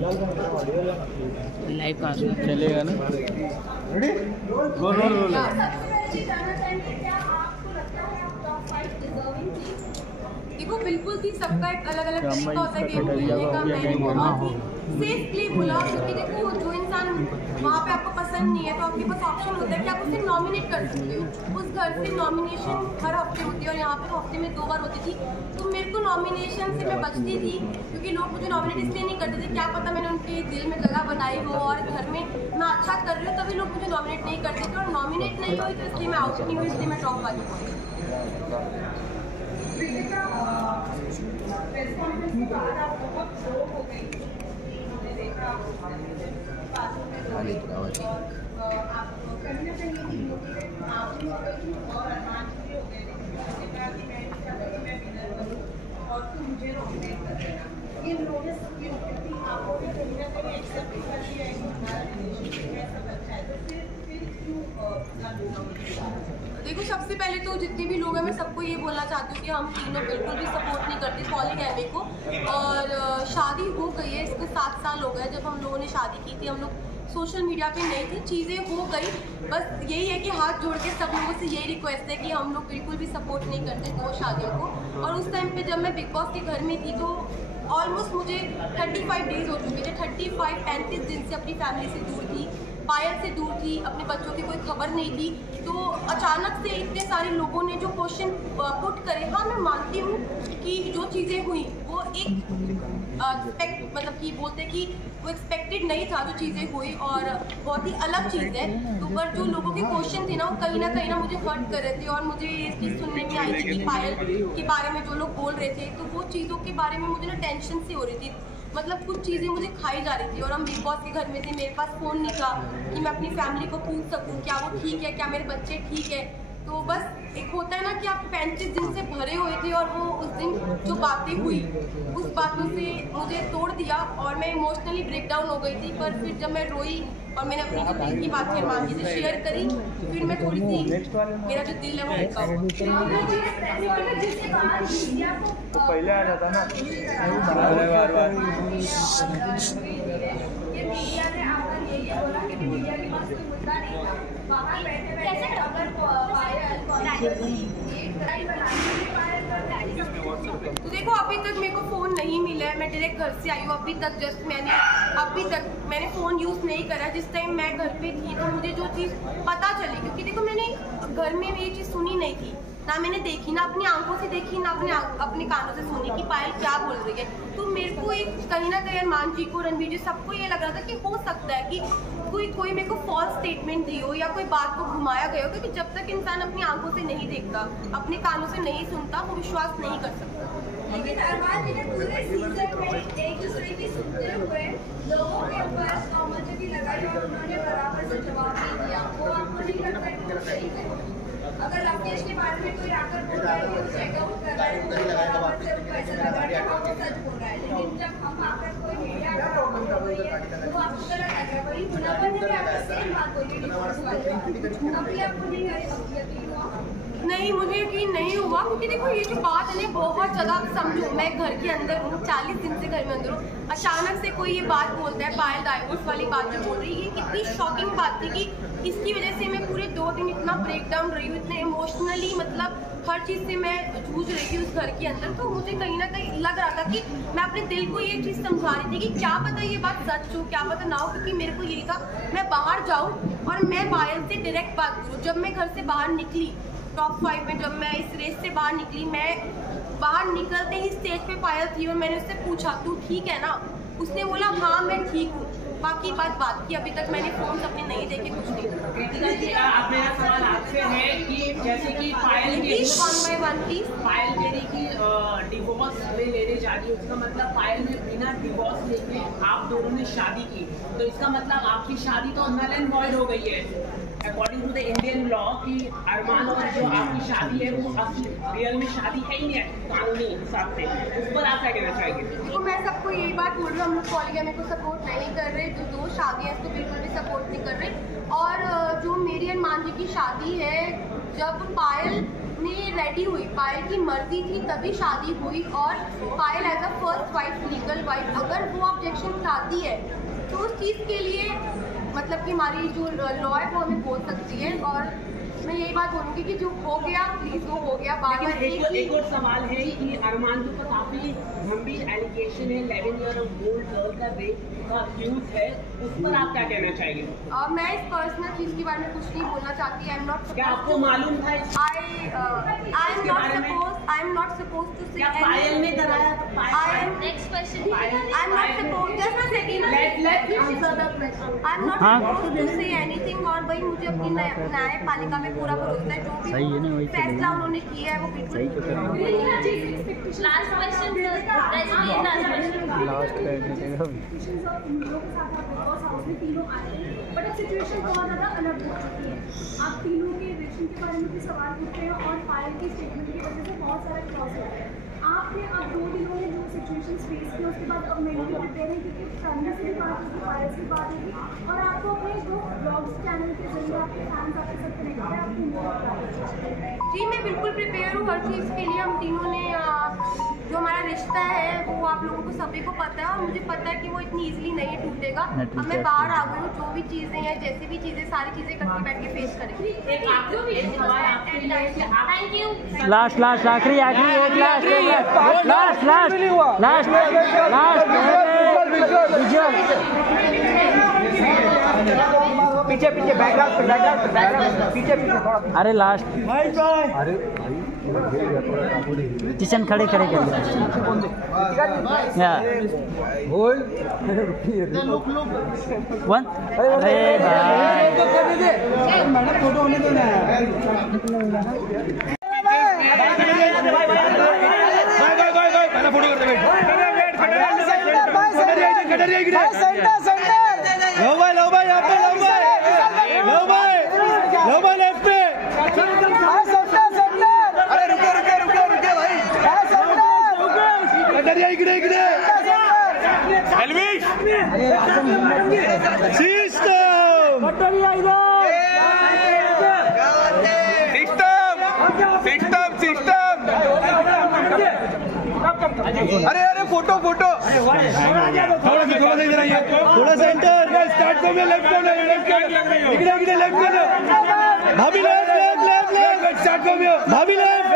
Live का चलेगा ना? देखो बिल्कुल भी सबका एक अलग अलग तरीका होता है गेम खेलने का। मैंने बहुत ही सेफली बोला, क्योंकि देखो जो इंसान वहाँ पे आपको पसंद नहीं है तो आपके पास ऑप्शन होता है कि आप उसे नॉमिनेट कर सकते हो। उस घर से नॉमिनेशन हर हफ्ते होती है और यहाँ पे हफ्ते में 2 बार होती थी। तो मेरे को नॉमिनेशन से मैं बचती थी, क्योंकि लोग मुझे नॉमिनेट इसलिए नहीं करते थे, क्या पता मैंने उनके दिल में जगह बनाई हो और घर में मैं अच्छा कर रही हूँ तभी लोग मुझे नॉमिनेट नहीं करते थे। और नॉमिनेट नहीं हुई तो इसलिए मैं आउट नहीं हुई, इसलिए मैं टॉप वाली हुई। देखो सबसे पहले तो जितने भी लोग हैं मैं सबको ये बोलना चाहती हूँ कि हम तीनों बिल्कुल भी सपोर्ट नहीं करते पॉलीगैमी को। और शादी हो गई है, इसको 7 साल हो गए। जब हम लोगों ने शादी की थी हम लोग सोशल मीडिया पे नहीं थे, चीज़ें हो गई। बस यही है कि हाथ जोड़ के सब लोगों से यही रिक्वेस्ट है कि हम लोग बिल्कुल भी सपोर्ट नहीं करते 2 शादियों को। और उस टाइम पे जब मैं बिग बॉस के घर में थी तो ऑलमोस्ट मुझे 35 डेज हो चुके थे। 35 दिन से अपनी फैमिली से दूर थी, पायल से दूर थी, अपने बच्चों की कोई खबर नहीं थी। तो अचानक से इतने सारे लोगों ने जो क्वेश्चन पुट करे, हाँ मैं मानती हूँ कि जो चीज़ें हुई वो एक मतलब कि बोलते कि वो एक्सपेक्टेड नहीं था जो चीज़ें हुई और बहुत ही अलग चीज़ है। तो पर जो लोगों के क्वेश्चन थे ना वो कहीं ना मुझे हर्ट कर रहे थे। और मुझे ये चीज़ सुनने में आई थी कि पायल के बारे में जो लोग बोल रहे थे तो वो चीज़ों के बारे में मुझे ना टेंशन सी हो रही थी। मतलब कुछ चीज़ें मुझे खाई जा रही थी। और हम बिग बॉस के घर में थे, मेरे पास फ़ोन नहीं था कि मैं अपनी फैमिली को पूछ सकूं क्या वो ठीक है, क्या मेरे बच्चे ठीक है। तो बस एक होता है ना कि आप 35 दिन से भरे हुए थे और वो उस दिन जो बातें हुई उस बातों से मुझे तोड़ दिया और मैं इमोशनली ब्रेकडाउन हो गई थी। पर फिर जब मैं रोई और मैंने अपनी जो दिल की बातें मांगी से शेयर करी, फिर मैं थोड़ी सी मेरा जो दिल है वो हल्का हुआ। तो पहले आ जाता ना बार तो देखो अभी तक मेरे को फ़ोन नहीं मिला है, मैं डायरेक्ट घर से आई हूँ। अभी तक मैंने फ़ोन यूज़ नहीं करा। जिस टाइम मैं घर पे थी तो मुझे जो चीज़ पता चली, क्योंकि देखो मैंने घर में ये चीज़ सुनी नहीं थी, ना मैंने देखी, ना अपनी आंखों से देखी, ना अपने कानों से सुनी कि पायल क्या बोल रही है। तो मेरे को एक कहीं ना कहीं अरमान जी को, रणवीर जी, सबको ये लग रहा था कि हो सकता है कि कोई मेरे को फॉल्स स्टेटमेंट दी हो या कोई बात को घुमाया गया हो। क्योंकि जब तक इंसान अपनी आंखों से नहीं देखता, अपने कानों से नहीं सुनता, वो विश्वास नहीं कर सकता। लेकिन अरमान जी ने पूरे सीजन में एक दूसरे की सुनते हुए लोगों के ऊपर कॉमेंट लगाई और उन्होंने बराबर से जवाब नहीं दिया। वो आपको नहीं लगता है कि वो सही है? अगर राकेश के बारे में कोई आकर बोल रहा है कि वो चेकआउट कर रहा है तो बराबर से उनको ऐसा लगा कि हाँ वो सच बोल रहा है। लेकिन जब हम आकर कोई मीडिया आकर कॉमेंट कर रही है तो आपको गलत लग रहा है। वही गुनाबन ने भी आपको सेम बात बोली, अभी आपको नहीं यकीन हुआ? नहीं, मुझे यकीन नहीं हुआ, क्योंकि देखो ये जो बात है ना बहुत ज़्यादा, समझो मैं घर के अंदर हूँ, 40 दिन से घर में अंदर हूँ, अचानक से कोई ये बात बोलता है, पायल डाइवोर्स वाली बात जो बोल रही है, ये कितनी शॉकिंग बात थी कि इसकी वजह से मैं पूरे 2 दिन इतना ब्रेकडाउन रही हूँ, इतने इमोशनली, मतलब हर चीज़ से मैं जूझ रही थी उस घर के अंदर। तो मुझे कहीं ना कहीं लग रहा था कि मैं अपने दिल को ये चीज़ समझा रही थी कि क्या पता ये बात सच हो, क्या पता ना हो। क्योंकि मेरे को यही था मैं बाहर जाऊँ और मैं पायल से डायरेक्ट बात करूँ। जब मैं घर से बाहर निकली टॉप 5 में, जब मैं इस रेस से बाहर निकली, मैं बाहर निकलते ही स्टेज पे पायल थी और मैंने उससे पूछा तू ठीक है ना? उसने बोला हाँ मैं ठीक हूँ। बाकी बात की, अभी तक मैंने फोन अपने नहीं देखे, कुछ नहीं। अब मेरा सवाल आपसे है कि जैसे कि पायल के 1 by 1 प्लीज। पायल कहने की डिवोर्स लेने जा रही है, उसका मतलब पायल ने बिना डिवोर्स लेके आप दोनों ने शादी की, तो इसका मतलब आपकी शादी तो नल एंड वॉइड हो गई है according to the Indian law कि अरमान और जो आपकी शादी है वो असली रियल में शादी है ही नहीं है कानूनी हिसाब से। उस पर आप क्या कहना चाहेंगे? देखो मैं सबको यही बात बोल रही हूँ, हम लोग पॉलीगैमी को सपोर्ट नहीं कर रहे, जो 2 शादियाँ इसको बिल्कुल भी सपोर्ट नहीं कर रहे। और जो मेरी अरमान जी की शादी है, जब पायल में रेडी हुई, पायल की मर्जी थी तभी शादी हुई, और Payal as a first wife, legal wife, अगर वो ऑब्जेक्शन उठाती है तो उस चीज़ के लिए मतलब कि हमारी जो लॉ है वो हमें बोल सकती है। और मैं यही बात बोलूँगी कि जो हो गया प्लीज़ वो हो गया। बार बार एक और सवाल है कि अरमान के ऊपर काफी गंभीर एलिगेशन है, 11 ईयर ओल्ड गर्ल का रेप का अक्यूज है, उस पर आप क्या कहना चाहेंगे? मैं इस पर्सनल चीज़ के बारे में कुछ नहीं बोलना चाहती। आई एम नॉट, क्या आपको मालूम था? I am not suppose to say Payal ने कराया? Next question, I am not suppose, just a second, I am not suppose to say anything. और भाई मुझे अपनी न्यायपालिका में पूरा भरोसा है, जो भी फैसला उन्होंने किया है वो बिल्कुल। लास्ट क्वेश्चन, तीनों आए हैं, बट अब सिचुएशन बहुत ज़्यादा अलग हो चुकी है। आप तीनों के रिलेशन के बारे में भी सवाल पूछते हैं और पायल की स्टेटमेंट की वजह से बहुत सारा क्रॉस होता है। आपने अब 2 दिनों में जो सिचुएशन फेस किया उसके बाद अब मेनली प्रिपेयर है, क्योंकि फैमिली से भी बात होगी, पायल से बात होगी, और आपको अपने जो ब्लॉग्स चैनल के जरिए आपके फैंस आपके साथ कनेक्ट है, आपको जी मैं बिल्कुल प्रिपेयर हूँ हर चीज़ के लिए। हम तीनों ने जो हमारा रिश्ता है वो आप लोगों को सभी को पता है, और मुझे पता है कि वो इतनी इजीली नहीं टूटेगा। अब मैं बाहर आ गई हूँ, जो भी चीज़ें हैं, जैसी भी चीज़ें, सारी चीज़ें इकट्ठी बैठ के फेस करेंगे। Thank you. लास्ट आखिरी एक लास्ट पीछे बैकग्राउंड पीछे थोड़ा। अरे लास्ट किशन खड़े कर वन। अरे मैडम फोटो होने दो ना। अरे फोटो थोड़ा सेंटर स्टार्ट को में लेफ्ट को इकडे लेफ्ट को भाभी लेफ्ट स्टार्ट को में भाभी लेफ्ट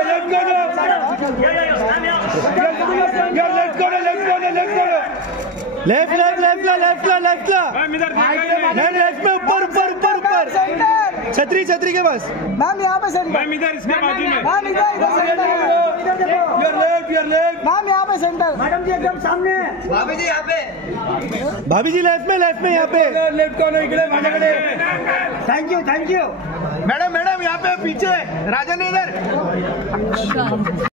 में ऊपर छतरी के पास। मैम यहाँ पे सेंटर, मैम इधर इसके बाजू में, मैम इधर मैम यहाँ पे सेंटर, मैडम जी एकदम सामने, भाभी जी यहाँ पे, भाभी जी लेफ्ट में यहाँ पे लेफ्ट कॉर्नर इकडे माझ्याकडे। थैंक यू मैडम यहाँ पे पीछे राजन इधर।